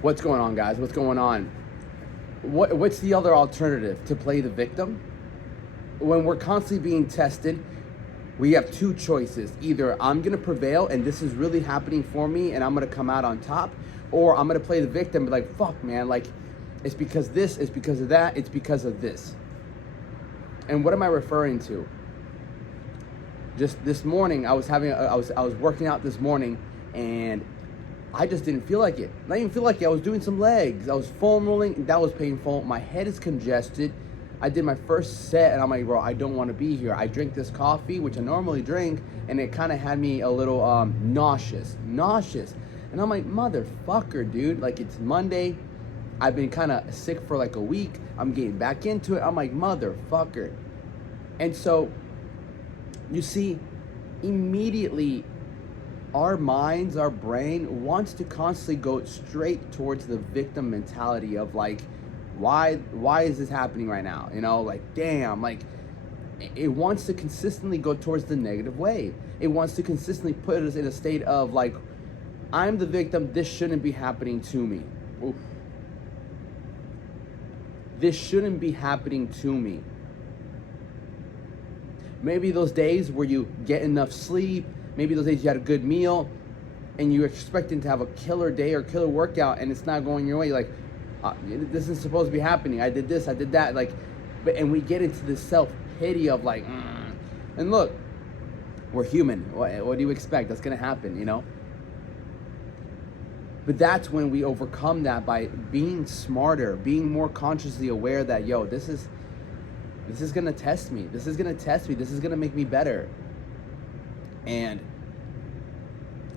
What's going on, guys? What's going on? What's the other alternative? To play the victim? When we're constantly being tested, we have two choices. Either I'm going to prevail and this is really happening for me and I'm going to come out on top, or I'm going to play the victim and be like, fuck, man, like, it's because this, it's because of that, it's because of this. And what am I referring to? Just this morning, I was working out this morning and I just didn't feel like it. I didn't even feel like it. I was doing some legs. I was foam rolling, and that was painful. My head is congested. I did my first set, and I'm like, bro, I don't want to be here. I drink this coffee, which I normally drink, and it kind of had me a little nauseous. And I'm like, motherfucker, dude. Like, it's Monday. I've been kind of sick for like a week. I'm getting back into it. I'm like, motherfucker. And so, you see, immediately, our minds, our brain wants to constantly go straight towards the victim mentality of like, why is this happening right now? You know, like, damn, like, it wants to consistently go towards the negative way. It wants to consistently put us in a state of like, I'm the victim, this shouldn't be happening to me. Oof. This shouldn't be happening to me. Maybe those days where you get enough sleep, maybe those days you had a good meal and you're expecting to have a killer day or killer workout and it's not going your way. Like, this isn't supposed to be happening. I did this, I did that. Like, and we get into this self-pity of like, and look, we're human. What do you expect? That's going to happen, you know? But that's when we overcome that by being smarter, being more consciously aware that, yo, this is going to test me. This is going to test me. This is going to make me better. And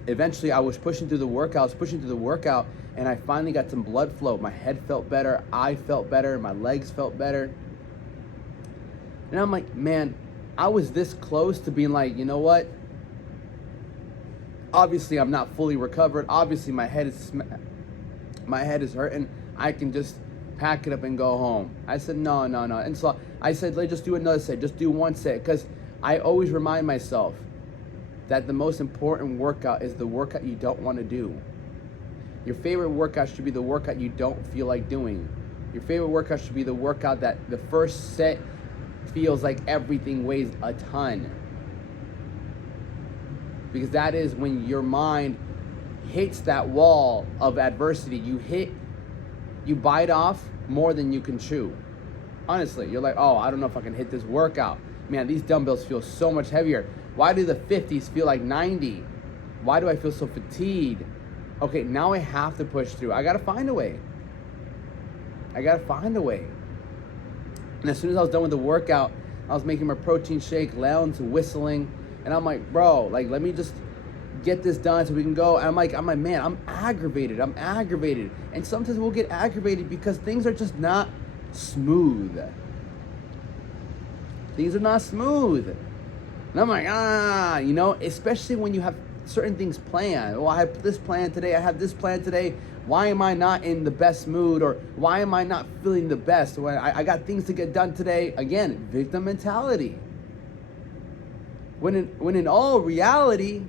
eventually I was pushing through the workout, and I finally got some blood flow. My head felt better, I felt better, my legs felt better. And I'm like, man, I was this close to being like, you know what? Obviously I'm not fully recovered. Obviously my head is hurting. I can just pack it up and go home. I said, no. And so I said, let's just do another set, just do one set. Because I always remind myself that the most important workout is the workout you don't want to do. Your favorite workout should be the workout you don't feel like doing. Your favorite workout should be the workout that the first set feels like everything weighs a ton. Because that is when your mind hits that wall of adversity. You bite off more than you can chew. Honestly, you're like, oh, I don't know if I can hit this workout. Man, these dumbbells feel so much heavier. Why do the 50s feel like 90? Why do I feel so fatigued? Okay, now I have to push through. I gotta find a way. And as soon as I was done with the workout, I was making my protein shake, Leon's whistling, and I'm like, bro, like, let me just get this done so we can go. And I'm like, man, I'm aggravated. And sometimes we'll get aggravated because things are just not smooth. Things are not smooth. And I'm like, you know, especially when you have certain things planned. Oh, I have this plan today. I have this plan today. Why am I not in the best mood? Or why am I not feeling the best? When I got things to get done today. Again, victim mentality. When in all reality,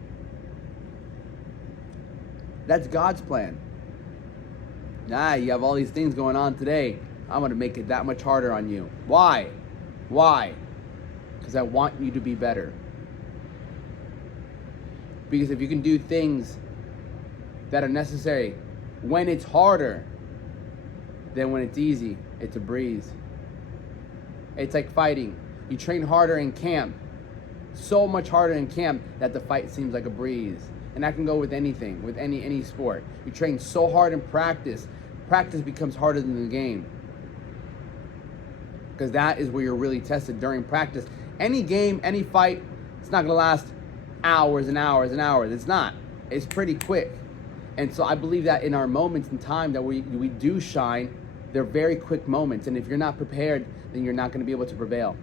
that's God's plan. You have all these things going on today. I'm going to make it that much harder on you. Why? Because I want you to be better. Because if you can do things that are necessary when it's harder than when it's easy, it's a breeze. It's like fighting. You train harder in camp, so much harder in camp that the fight seems like a breeze. And that can go with anything, with any sport. You train so hard in practice. Practice becomes harder than the game. Because that is where you're really tested, during practice. Any game, any fight, it's not going to last hours and hours and hours. It's not. It's pretty quick. And so I believe that in our moments in time that we do shine, they're very quick moments. And if you're not prepared, then you're not going to be able to prevail.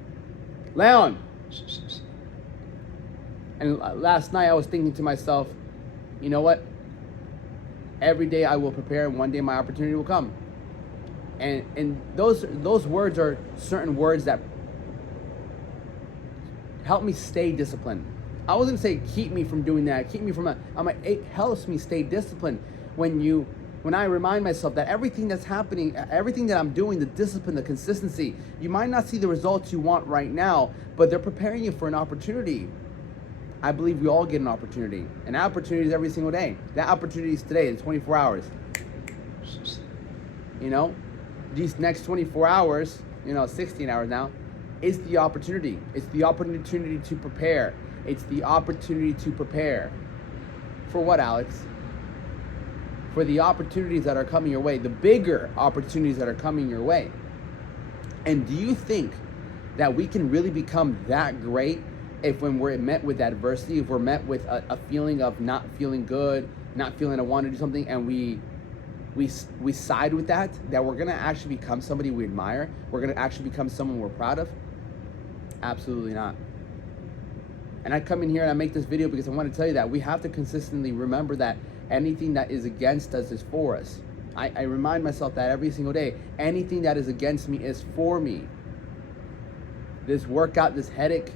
Leon! And last night I was thinking to myself, you know what? Every day I will prepare, and one day my opportunity will come. And those words are certain words that help me stay disciplined. I wasn't say keep me from doing that, keep me from that. I'm like, it helps me stay disciplined when you When I remind myself that everything that's happening, everything that I'm doing, the discipline, the consistency, you might not see the results you want right now, but they're preparing you for an opportunity. I believe we all get an opportunity. And that opportunity is every single day. That opportunity is today, in 24 hours. You know, these next 24 hours, 16 hours now, is the opportunity. It's the opportunity to prepare. It's the opportunity to prepare. For what, Alex? For the opportunities that are coming your way, the bigger opportunities that are coming your way. And do you think that we can really become that great if when we're met with adversity, if we're met with a feeling of not feeling good, not feeling I want to do something, and we side with that we're going to actually become somebody we admire, we're going to actually become someone we're proud of? Absolutely not. And I come in here and I make this video because I want to tell you that we have to consistently remember that anything that is against us is for us. I remind myself that every single day. Anything that is against me is for me. This workout, this headache,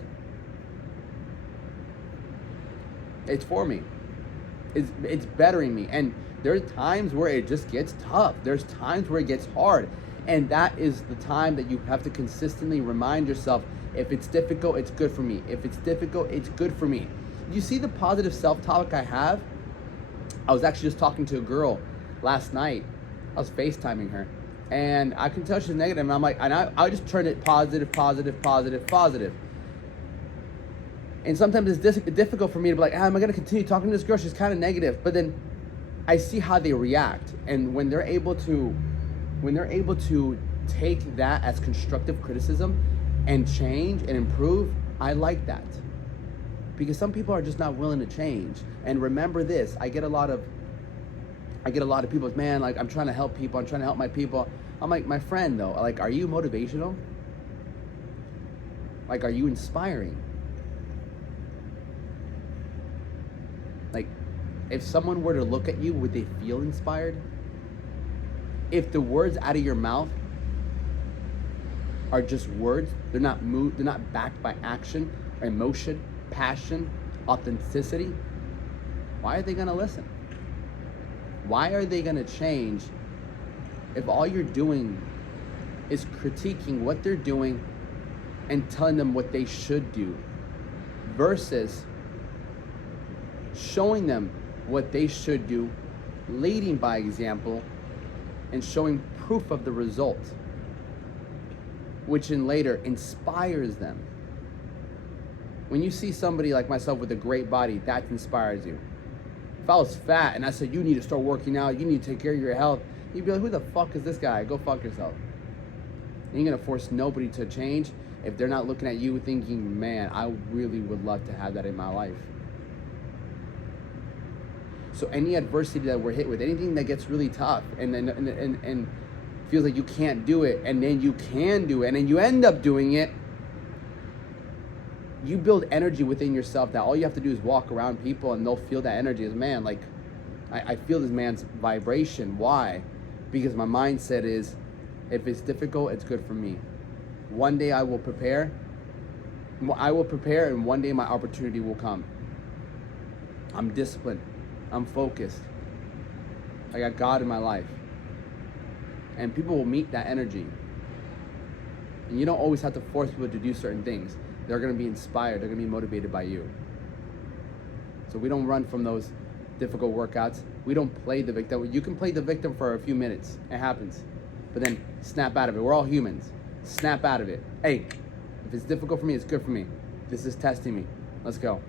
it's for me. It's bettering me. And there's times where it just gets tough. There's times where it gets hard. And that is the time that you have to consistently remind yourself, if it's difficult, it's good for me. If it's difficult, it's good for me. You see the positive self-talk I have? I was actually just talking to a girl last night. I was FaceTiming her. And I can tell she's negative. And I'm like, and I just turn it positive, positive, positive, positive. And sometimes it's difficult for me to be like, am I going to continue talking to this girl? She's kind of negative. But then I see how they react. And when they're able to take that as constructive criticism and change and improve, I like that. Because some people are just not willing to change. And remember this, I get a lot of people, man, like, I'm trying to help people, I'm trying to help my people. I'm like, my friend though, like, are you motivational? Like, are you inspiring? Like, if someone were to look at you, would they feel inspired? If the words out of your mouth are just words, they're not backed by action, emotion, passion, authenticity, why are they gonna listen? Why are they gonna change if all you're doing is critiquing what they're doing and telling them what they should do, versus showing them what they should do, leading by example, and showing proof of the result, which in later inspires them. When you see somebody like myself with a great body, that inspires you. If I was fat and I said, you need to start working out, you need to take care of your health, you'd be like, who the fuck is this guy? Go fuck yourself. And you're gonna force nobody to change if they're not looking at you thinking, man, I really would love to have that in my life. So any adversity that we're hit with, anything that gets really tough and feels like you can't do it, and then you can do it, and then you end up doing it, you build energy within yourself that all you have to do is walk around people and they'll feel that energy. As, man, like, I feel this man's vibration. Why? Because my mindset is, if it's difficult, it's good for me. One day I will prepare, and one day my opportunity will come. I'm disciplined. I'm focused. I got God in my life. And people will meet that energy. And you don't always have to force people to do certain things. They're going to be inspired. They're going to be motivated by you. So we don't run from those difficult workouts. We don't play the victim. You can play the victim for a few minutes. It happens. But then snap out of it. We're all humans. Snap out of it. Hey, if it's difficult for me, it's good for me. This is testing me. Let's go.